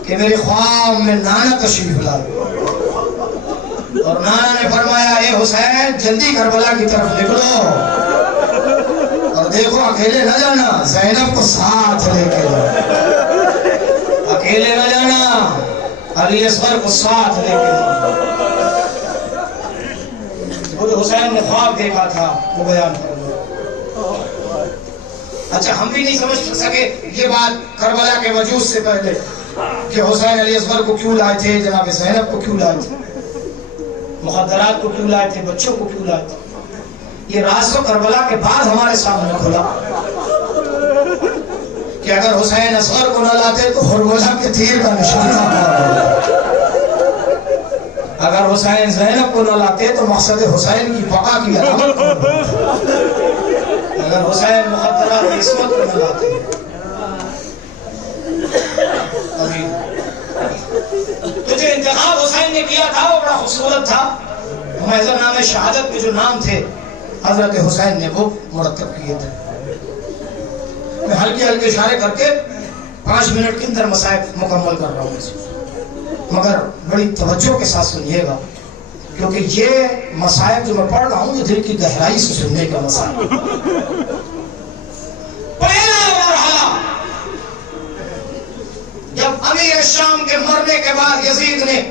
کہ میرے خواب میں نانا تشریف لائے اور نانا نے فرمایا اے حسین جلدی کربلا کی طرف نکلو اور دیکھو اکیلے نہ جانا, زینب کو ساتھ لے کے جاؤ, اکیلے نہ جانا, علی اصغر کو ساتھ لے کے جاؤ. وہ حسین نے خواب دیکھا تھا وہ بیان کرنا. اچھا ہم بھی نہیں سمجھ سکے یہ بات کربلا کے وجود سے پہلے کہ حسین علی اصغر کو کیوں لائے تھے, جناب زینب کو کیوں لائے تھے, مخدرات کو کیوں لائے تھے, بچوں کو کیوں لائے تھے. یہ راز تو کربلا کے بعد ہمارے سامنے کھلا کہ اگر حسین اصغر کو نہ لاتے تو ہرمزہ کے تیر کا نشانہ ہوتا, اگر حسین زینب کو نہ لاتے تو مقصد حسین کی بقا کی علامت ہوتا, اگر حسین مخدرات عصمت کو نہ لاتے. تو جو انتخاب حسین نے کیا تھا وہ بڑا خوبصورت تھا. محضر نام شہادت کے جو نام تھے حضرت حسین نے وہ مرتب کیے تھے. میں ہلکے ہلکے اشارے کر کے 5 منٹ کے اندر مسائل مکمل کر رہا ہوں, مگر بڑی توجہ کے ساتھ سنیے گا کیونکہ یہ مسائل جو میں پڑھ رہا ہوں یہ دل کی گہرائی سے سننے کا مسائل. پہلا مرحلہ جب امیر شام کے مرنے کے بعد یزید نے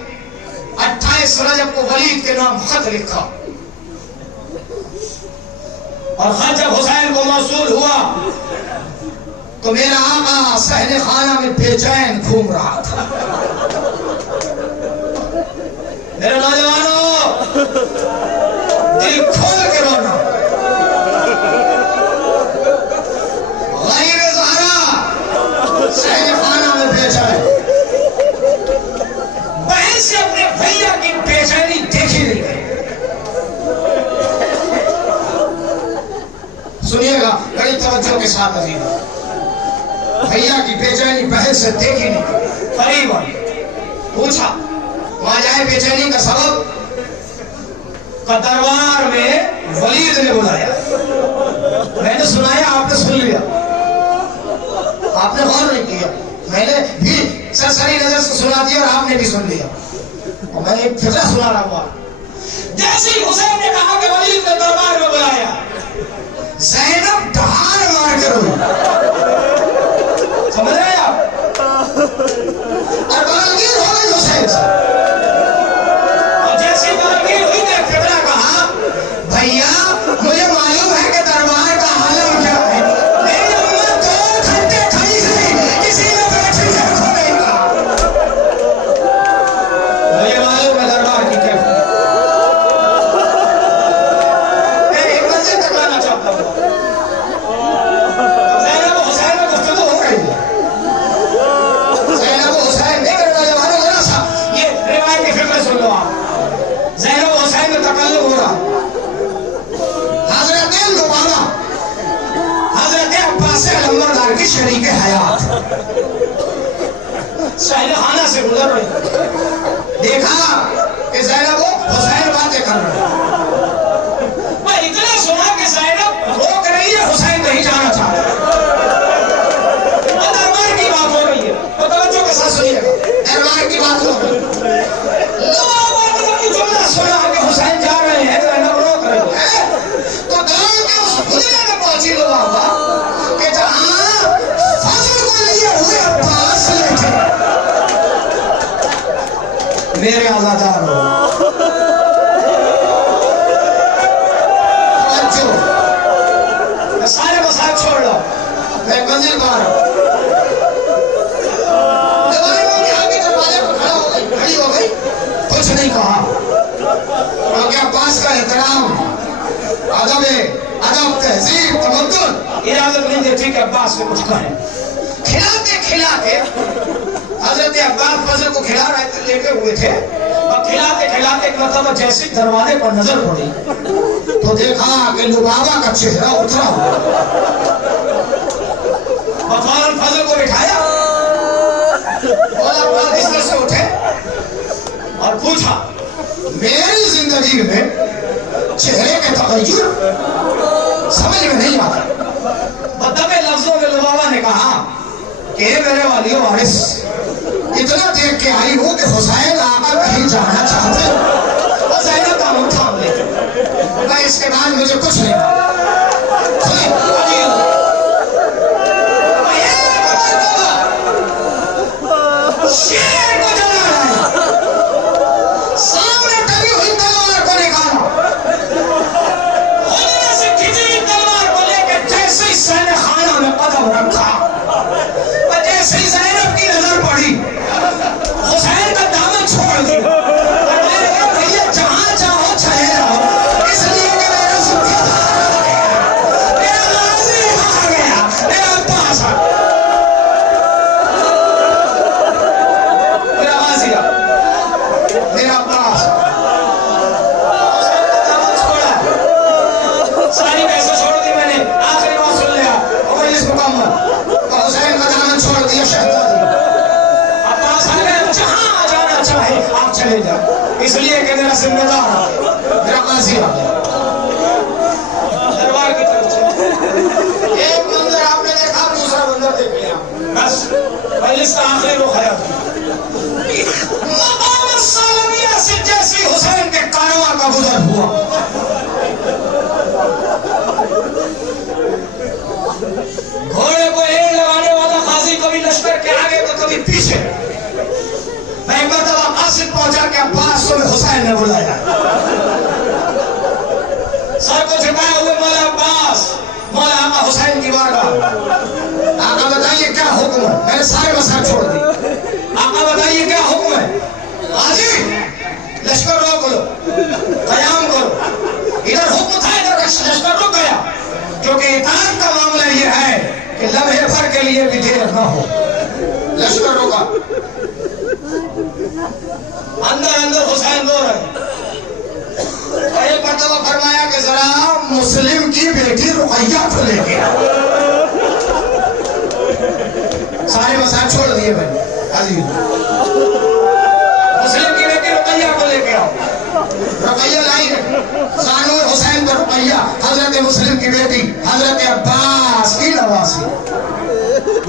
28 رجب کو ولید کے نام خط لکھا اور خط جب حسین کو موصول ہوا تو میرا آقا صحن خانہ میں بے چین گھوم رہا تھا. میرے نوجوانوں دل کھول کے رونا, غیر زہرا صحن خانہ میں بے چین, بہن سے اپنے بھیا کی بے چینی دیکھی نہیں گئی. سنیے گا بڑی توجہ کے ساتھ عزیز, بھیا کی بے چینی بہن سے دیکھی نہیں. قریب پوچھا وہاں جائے بے چینی کا سبب, کا دربار میں ولید نے بلایا. میں نے سنایا آپ نے سن لیا, آپ نے غور نہیں کیا, میں نے بھی سرسری نظر سے سنا دیا اور آپ نے بھی سن لیا. اور میں ایک فقہ سنا رہا ہوا. جیسے حسین نے کہا کہ ولید نے دربار میں بلایا, زینب ڈھار مار کر ہوئی. سمجھ رہے آپ, اور بلنگیر ہو گئی حسین سے. اور جیسے بلنگیر ہوئی نے فقہ کہا بھیا مجھے معلوم ہے کہ دربار کا عالم کیا ہے, میری امت 2 گھنٹے کھڑی رہی کسی نے بیٹھی ہے کو نہیں کہا. مجھے معلوم ہے دربار کی کیفیت. میں ایک منزل تک لانا چاہتا ہوں. زینب و حسین میں گفتگو ہو رہی ہے. زینب و حسین نہیں کرنا جوانوں ذرا سا یہ روایت کی فکر سن لو آپ. زینب و حسین میں تکلم ہو رہا. حضرت لبابہ حضرت عباس علمبردار کی شریک حیات صحن خانہ سے گزر رہی. دیکھا کہ زینب و حسین باتیں کر رہے ہیں. میں اتنا سنا کہ زینب روک رہی ہے, حسین نہیں جانا چاہتا. دربار کی بات ہو رہی ہے, تو توجہ کے ساتھ سنیے گا. دربار کی بات ہو رہی ہے. لبابہ نے جب یہ جملہ سنا کہ حسین جا رہے ہیں, زینب روک رہی ہے, تو دور کے اس حجرے میں پہنچی لبابہ کہ جہاں فضل کو لیے ہوئے عباس لیٹے. میرے آزادار ہو حضرت عباس فضل کو کھلا رہے تھے، لیٹے ہوئے تھے، اور کھلاتے کھلاتے ایک مرتبہ جیسے دروازے پر نظر پڑی تو دیکھا کہ لبابہ کا چہرہ اترا ہوا، فوراً فضل کو بٹھایا اور اپنا بستر سے اٹھے اور پوچھا میری زندگی میں چہرے کے تغیر سمجھ میں نہیں آتا۔ بدبے لفظوں میں لبابہ نے کہا کہ اے میرے والی وارث، اتنا دیکھ کے آئی ہوں کہ حسین آقا کہیں جانا چاہتے ہو اور زینب کا منہ تھام لیتے، میں اس کے بعد مجھے کچھ نہیں شیر کو جلا رہا ہے، سامنے ٹلی ہوئی تلوار کو نکالا، خودنے سے کھچی ہوئی تلوار کو لے کے جیسے ہی سینہ خانہ میں قدم رکھا اور جیسے ہی زینب کی نظر پڑی حسین کا دامن چھوڑ دیا اور میں نے کہا بھئیے جہاں چاہو چلے جاؤ، اس لیے کہ میرا سبحان میرا غازی آ گیا، میرا عباس آ گیا، میرا غازی آ گیا، میرا عباس آ گیا۔ حسین کا دامن چھوڑا، ساری پیسے چھوڑ دی میں نے، آخری بات سن لیا اور مجلس مکمل، اور حسین کا دامن چھوڑ دیا شہزادی، عباس آ گیا، جہاں جانا چاہے آپ چلے جائیں، اس لیے کہ میرا ذمہ دار آ گیا، میرا قاضی آ گیا۔ دربار کی طرف چلے، ایک منظر آپ نے دیکھا، دوسرا منظر دیکھ لیا، بس مجلس کا آخری رخ ہے۔ مقام السالمیہ سے جیسی حسین کے کارواں کا گزر ہوا، گھوڑے کو ایڑ لگانے والا قاضی کبھی لشکر کے آگے تو کبھی پیچھے، میں ایک مرتبہ قاصد پہنچا کہ عباس کو حسین نے بلایا، سر کو جھکائے ہوئے مولا عباس، مولا آقا حسین کی بارگاہ، آقا بتائیے کیا حکم ہے؟ میں نے سارے مسائل چھوڑ دی، آقا بتائیے کیا حکم ہے؟ قاضی لشکر روک لو، قیام کرو، ادھر حکم تھا، ادھر لشکر رک گیا، کیونکہ اطاعت کا معاملہ یہ ہے کہ لمحے بھر کے لیے بھی دیر نہ ہو، لشکر روکا، اندر اندر حسین دو رہے، ایک مرتبہ فرمایا کہ ذرا مسلم کی بیٹی رقیہ کو لے کے آؤ، سارے مسائل چھوڑ دیے میں نے، مسلم کی بیٹی رقیہ کو لے کے آؤ، رقیہ لائی ہے، زانو حسین پر رقیہ، حضرت مسلم کی بیٹی حضرت عباس کی نواسی،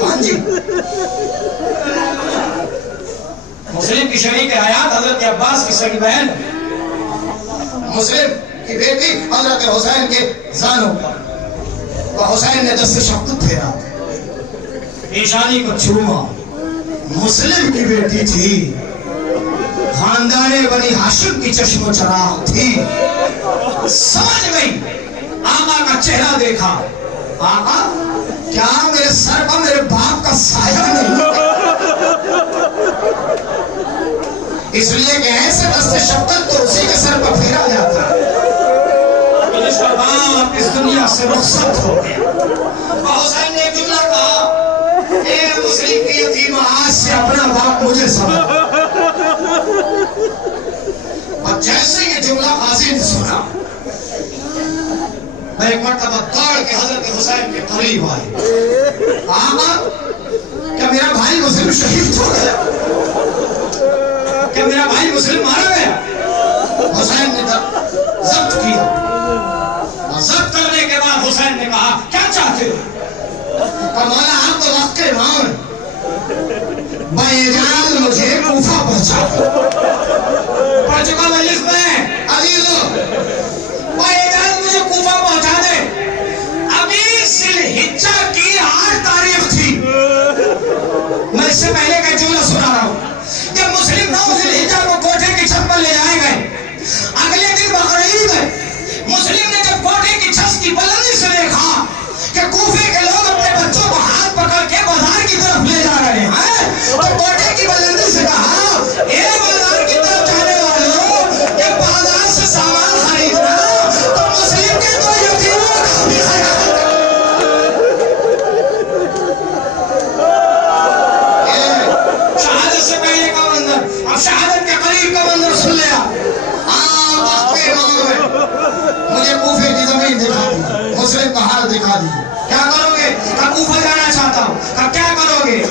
ہاں جی، مسلم کی شریک حیات حضرت عباس کی سگی بہن، مسلم کی بیٹی حضرت حسین کے زانوں پر، اور حسین نے دست شفقت پھیرا، ایشانی کو چوما، مسلم کی بیٹی تھی، خاندان بنی ہاشم کی چشم و چراغ تھی، سمجھ گئی، آقا کا چہرہ دیکھا، آقا کیا میرے سر پر میرے باپ کا سایہ نہیں؟ اس لیے کہ ایسے دست شفقت تو اسی کے سر پر پھیرا جاتا ہے، جس کا باپ اس دنیا سے رخصت ہو گیا، اور حسین نے ایک جملہ کہا، اے مسلم کی یتیم آج سے اپنا باپ مجھے سمجھ، اور جیسے یہ جملہ قاضی نے سنا، میں ایک مرتبہ دوڑ کے حضرت حسین کے قریب آئی، آقا کیا میرا بھائی مسلم شہید ہو گیا؟ کہ میرا بھائی مسلم مارا گیا؟ حسین نے ضبط کیا، اور ضبط کرنے کے بعد حسین نے کہا کیا چاہتے ہو؟ کہ مولا آپ تو وقت کے امام ہیں، باجال مجھے کوفہ پہنچا دو، پڑھ چکا مجلس میں عزیزو، باجال مجھے کوفہ پہنچا دے، ابھی ذی الحجہ کی 8 تاریخ تھی، میں اس سے پہلے کا جملہ سنا رہا ہوں، جب مسلم 9 ذی الحجہ کو کوٹھے کی چھت پر لے آئے گئے، اگلے دن بقرعید ہے، مسلم نے جب کوٹھے کی چھت کی بلندی سے دیکھا کہ کوفے کے لوگ اپنے بچوں کو ہاتھ پکڑ کے بازار کی طرف لے جا رہے ہیں، تو کوٹھے کی بلندی سے کہا اے بازار کی طرف جانے والوں، یہ بازار سے سامان خریدنا تو مسلم کے تو یتیموں کا بھی خیال کرو۔ کیا کرو گے؟ کہا کوفہ جانا چاہتا ہوں۔ کہا کیا کرو گے؟